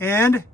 and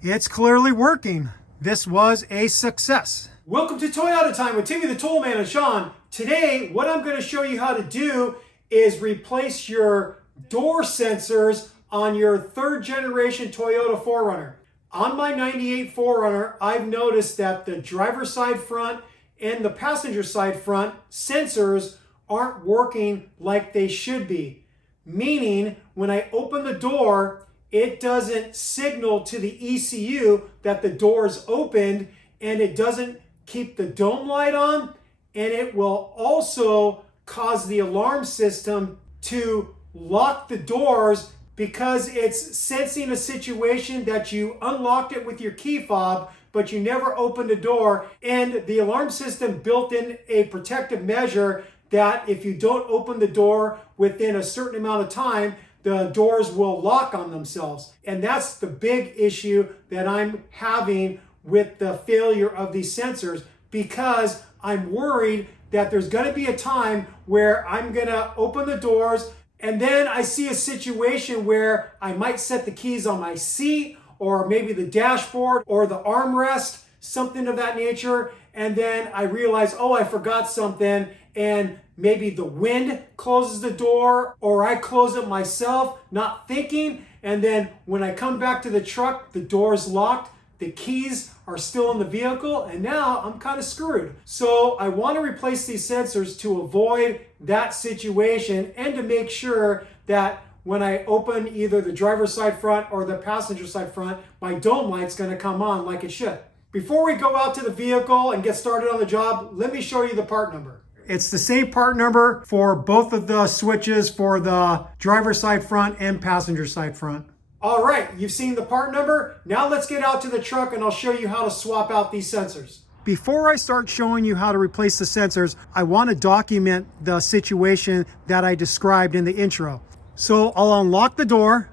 it's clearly working. This was a success. Welcome to Toyota Time with Timmy the Toolman and Sean. Today, what I'm going to show you how to do is replace your door sensors on your third generation Toyota 4Runner. On my 98 4Runner, I've noticed that the driver's side front and the passenger side front sensors aren't working like they should be. Meaning, when I open the door, it doesn't signal to the ECU that the door is opened, and it doesn't keep the dome light on, and it will also cause the alarm system to lock the doors because it's sensing a situation that you unlocked it with your key fob, but you never opened the door, and the alarm system built in a protective measure that if you don't open the door within a certain amount of time, the doors will lock on themselves. And that's the big issue that I'm having with the failure of these sensors, because I'm worried that there's going to be a time where I'm going to open the doors and then I see a situation where I might set the keys on my seat or maybe the dashboard or the armrest, something of that nature. And then I realize, oh, I forgot something, and maybe the wind closes the door or I close it myself, not thinking. And then when I come back to the truck, the door's locked, the keys are still in the vehicle, and now I'm kind of screwed. So I want to replace these sensors to avoid that situation and to make sure that when I open either the driver's side front or the passenger side front, my dome light's going to come on like it should. Before we go out to the vehicle and get started on the job, let me show you the part number. It's the same part number for both of the switches for the driver's side front and passenger side front. All right, you've seen the part number. Now let's get out to the truck and I'll show you how to swap out these sensors. Before I start showing you how to replace the sensors, I want to document the situation that I described in the intro. So I'll unlock the door.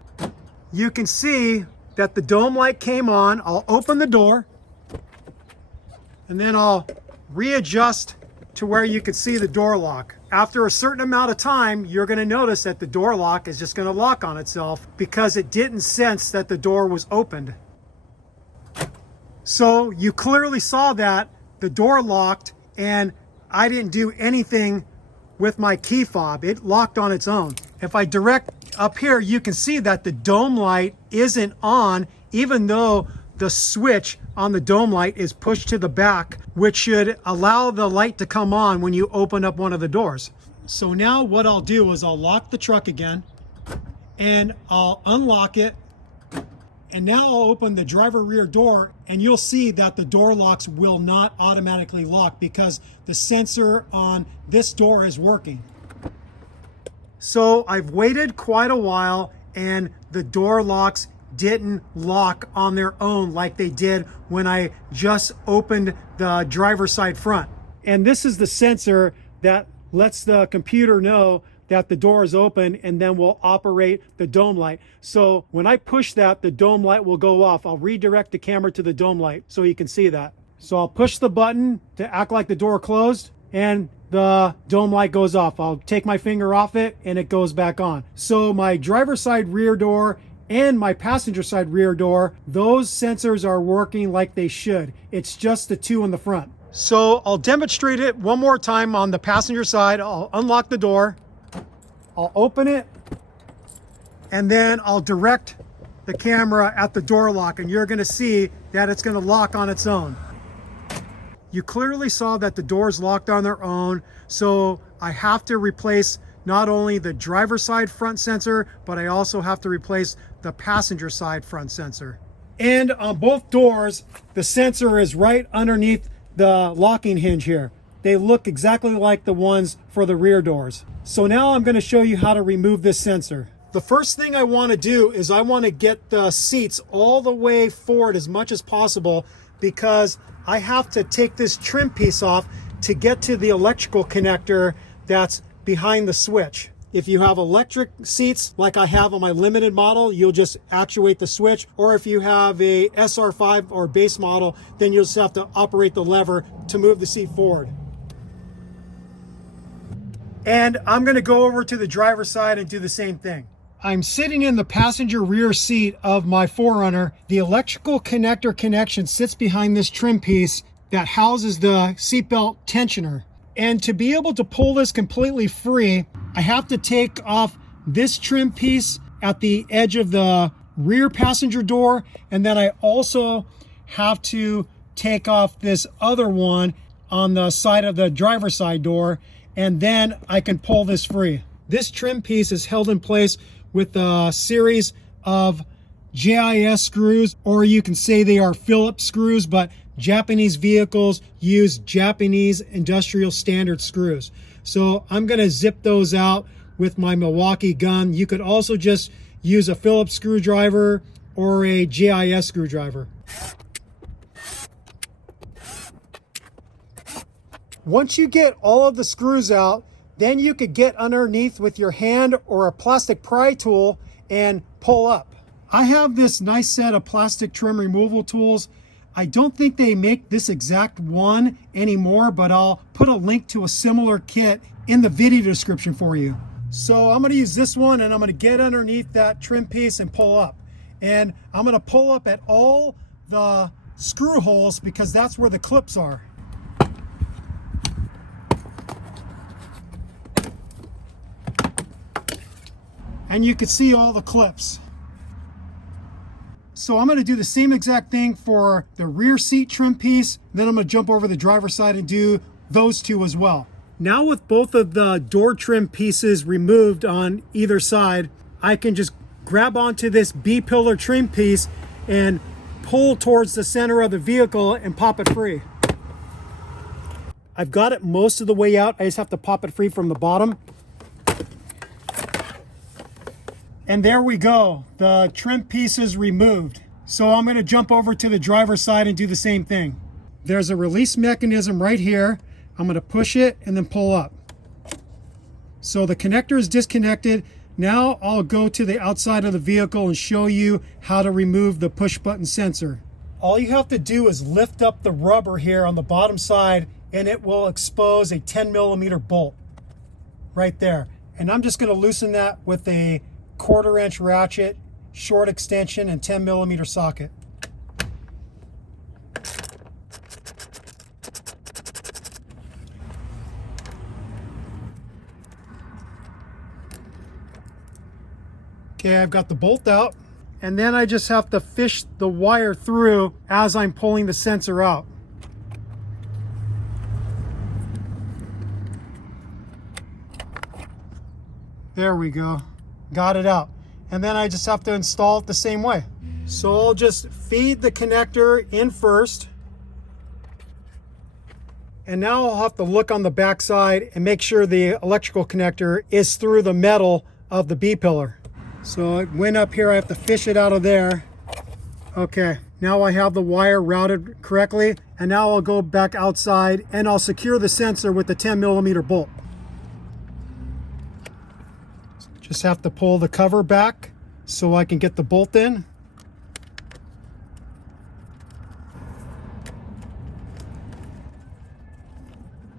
You can see that the dome light came on. I'll open the door and then I'll readjust to where you can see the door lock. After a certain amount of time, you're going to notice that the door lock is just going to lock on itself because it didn't sense that the door was opened. So you clearly saw that the door locked and I didn't do anything with my key fob. It locked on its own. If I direct up here, you can see that the dome light isn't on, even though the switch on the dome light is pushed to the back, which should allow the light to come on when you open up one of the doors. So now what I'll do is I'll lock the truck again and I'll unlock it. And now I'll open the driver rear door, and you'll see that the door locks will not automatically lock because the sensor on this door is working. So I've waited quite a while and the door locks didn't lock on their own like they did when I just opened the driver's side front. And this is the sensor that lets the computer know that the door is open and then will operate the dome light. So when I push that, the dome light will go off. I'll redirect the camera to the dome light so you can see that. So I'll push the button to act like the door closed and the dome light goes off. I'll take my finger off it and it goes back on. So my driver's side rear door and my passenger side rear door, those sensors are working like they should. It's just the two in the front. So I'll demonstrate it one more time on the passenger side. I'll unlock the door, I'll open it, and then I'll direct the camera at the door lock, and you're gonna see that it's gonna lock on its own. You clearly saw that the doors locked on their own, so I have to replace not only the driver's side front sensor, but I also have to replace the passenger side front sensor. And on both doors, the sensor is right underneath the locking hinge here. They look exactly like the ones for the rear doors. So now I'm going to show you how to remove this sensor. The first thing I want to do is I want to get the seats all the way forward as much as possible, because I have to take this trim piece off to get to the electrical connector that's behind the switch. If you have electric seats like I have on my limited model, you'll just actuate the switch, or if you have a SR5 or base model, then you'll just have to operate the lever to move the seat forward. And I'm going to go over to the driver's side and do the same thing. I'm sitting in the passenger rear seat of my 4Runner. The electrical connector connection sits behind this trim piece that houses the seatbelt tensioner. And to be able to pull this completely free, I have to take off this trim piece at the edge of the rear passenger door, and then I also have to take off this other one on the side of the driver's side door, and then I can pull this free. This trim piece is held in place with a series of JIS screws, or you can say they are Phillips screws, but Japanese vehicles use Japanese industrial standard screws. So I'm going to zip those out with my Milwaukee gun. You could also just use a Phillips screwdriver or a JIS screwdriver. Once you get all of the screws out, then you could get underneath with your hand or a plastic pry tool and pull up. I have this nice set of plastic trim removal tools. I don't think they make this exact one anymore, but I'll put a link to a similar kit in the video description for you. So I'm going to use this one, and I'm going to get underneath that trim piece and pull up. And I'm going to pull up at all the screw holes because that's where the clips are. And you can see all the clips. So I'm going to do the same exact thing for the rear seat trim piece. Then I'm going to jump over the driver's side and do those two as well. Now with both of the door trim pieces removed on either side, I can just grab onto this B-pillar trim piece and pull towards the center of the vehicle and pop it free. I've got it most of the way out. I just have to pop it free from the bottom. And there we go, the trim piece is removed. So I'm going to jump over to the driver's side and do the same thing. There's a release mechanism right here. I'm going to push it and then pull up. So the connector is disconnected. Now I'll go to the outside of the vehicle and show you how to remove the push button sensor. All you have to do is lift up the rubber here on the bottom side and it will expose a 10mm bolt right there. And I'm just going to loosen that with a 1/4" ratchet, short extension, and 10mm socket. Okay, I've got the bolt out, and then I just have to fish the wire through as I'm pulling the sensor out. There we go. Got it out. And then I just have to install it the same way. So I'll just feed the connector in first. And now I'll have to look on the back side and make sure the electrical connector is through the metal of the B-pillar. So it went up here, I have to fish it out of there. Okay, now I have the wire routed correctly. And now I'll go back outside and I'll secure the sensor with the 10mm bolt. Just have to pull the cover back so I can get the bolt in.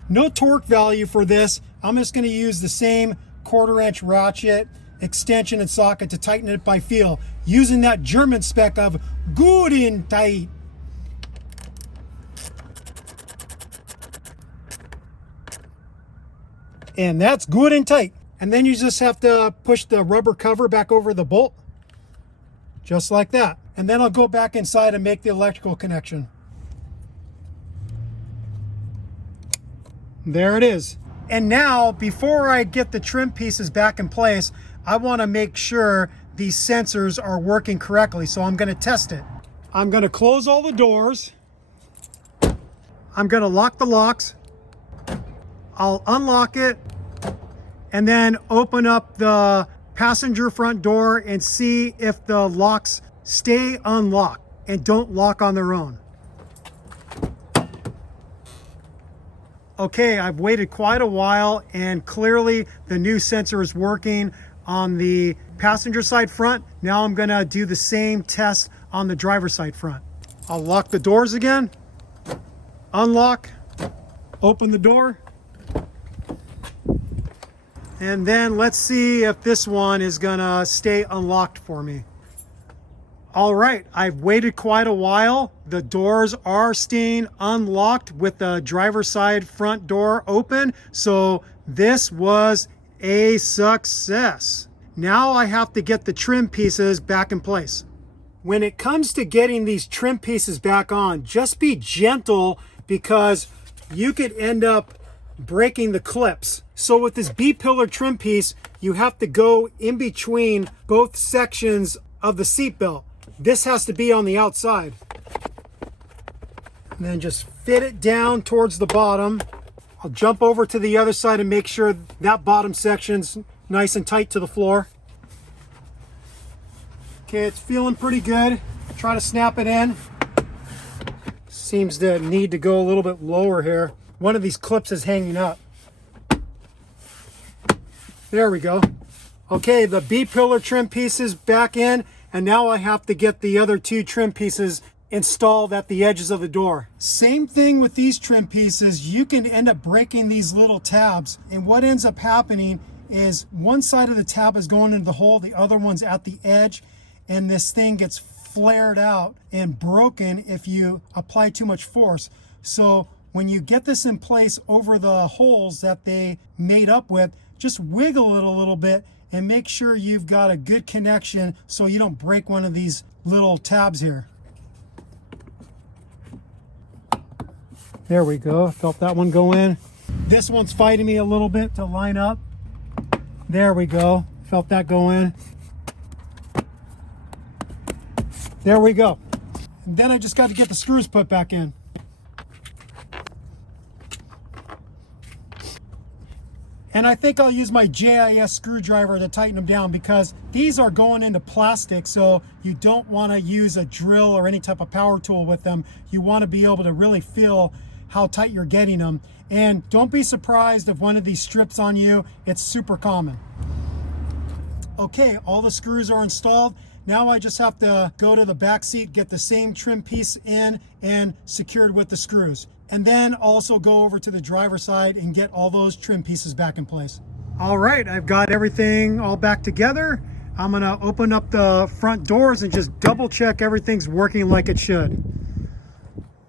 No torque value for this. I'm just going to use the same 1/4" ratchet, extension, and socket to tighten it by feel, using that German spec of good and tight. And that's good and tight. And then you just have to push the rubber cover back over the bolt, just like that. And then I'll go back inside and make the electrical connection. There it is. And now, before I get the trim pieces back in place, I want to make sure these sensors are working correctly. So I'm going to test it. I'm going to close all the doors. I'm going to lock the locks. I'll unlock it, and then open up the passenger front door and see if the locks stay unlocked and don't lock on their own. Okay, I've waited quite a while and clearly the new sensor is working on the passenger side front. Now I'm gonna do the same test on the driver's side front. I'll lock the doors again, unlock, open the door, And then let's see if this one is gonna stay unlocked for me. All right, I've waited quite a while. The doors are staying unlocked with the driver's side front door open. So this was a success. Now I have to get the trim pieces back in place. When it comes to getting these trim pieces back on, just be gentle because you could end up breaking the clips. So with this B-pillar trim piece, you have to go in between both sections of the seat belt. This has to be on the outside. And then just fit it down towards the bottom. I'll jump over to the other side and make sure that bottom section's nice and tight to the floor. Okay, it's feeling pretty good. Try to snap it in. Seems to need to go a little bit lower here. One of these clips is hanging up. There we go. Okay, the B-pillar trim pieces back in, and now I have to get the other two trim pieces installed at the edges of the door. Same thing with these trim pieces. You can end up breaking these little tabs, and what ends up happening is one side of the tab is going into the hole, the other one's at the edge, and this thing gets flared out and broken if you apply too much force. So when you get this in place over the holes that they made up with, just wiggle it a little bit and make sure you've got a good connection so you don't break one of these little tabs here. There we go. Felt that one go in. This one's fighting me a little bit to line up. There we go. Felt that go in. There we go. And then I just got to get the screws put back in. And I think I'll use my JIS screwdriver to tighten them down because these are going into plastic, so you don't want to use a drill or any type of power tool with them. You want to be able to really feel how tight you're getting them. And don't be surprised if one of these strips on you. It's super common. Okay, all the screws are installed. Now I just have to go to the back seat, get the same trim piece in and secured with the screws. And then also go over to the driver's side and get all those trim pieces back in place. All right, I've got everything all back together. I'm gonna open up the front doors and just double check everything's working like it should.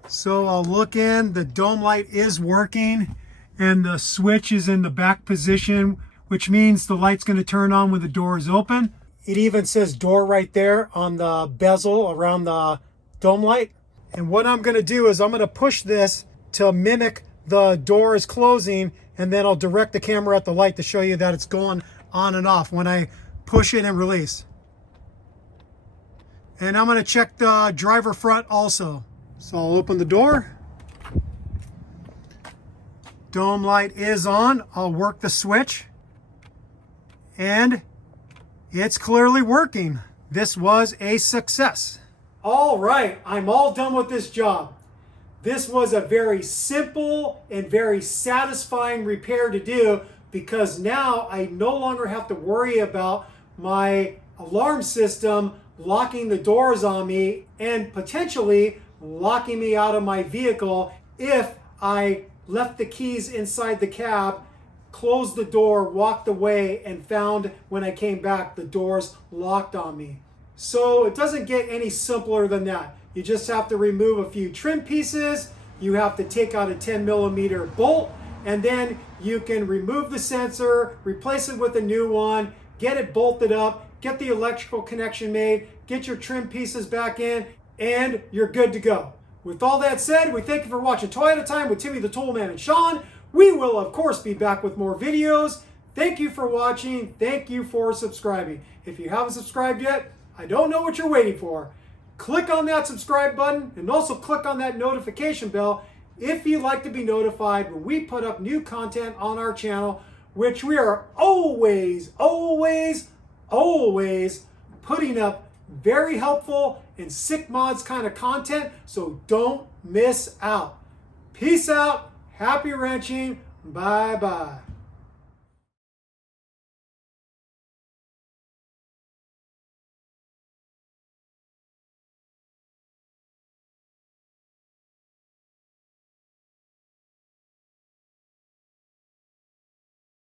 So I'll look in, the dome light is working and the switch is in the back position, which means the light's gonna turn on when the door is open. It even says door right there on the bezel around the dome light. And what I'm gonna do is I'm gonna push this to mimic the door is closing, and then I'll direct the camera at the light to show you that it's going on and off when I push it and release. And I'm gonna check the driver front also. So I'll open the door. Dome light is on. I'll work the switch. And it's clearly working. This was a success. All right, I'm all done with this job. This was a very simple and very satisfying repair to do because now I no longer have to worry about my alarm system locking the doors on me and potentially locking me out of my vehicle if I left the keys inside the cab, closed the door, walked away, and found when I came back the doors locked on me. So it doesn't get any simpler than that. You just have to remove a few trim pieces, you have to take out a 10mm bolt, and then you can remove the sensor, replace it with a new one, get it bolted up, get the electrical connection made, get your trim pieces back in, and you're good to go. With all that said, we thank you for watching Toy at a Time with Timmy the Toolman and Sean. We will, of course, be back with more videos. Thank you for watching. Thank you for subscribing. If you haven't subscribed yet, I don't know what you're waiting for. Click on that subscribe button and also click on that notification bell if you'd like to be notified when we put up new content on our channel, which we are always putting up very helpful and sick mods kind of content, so don't miss out. Peace out, happy wrenching, bye-bye.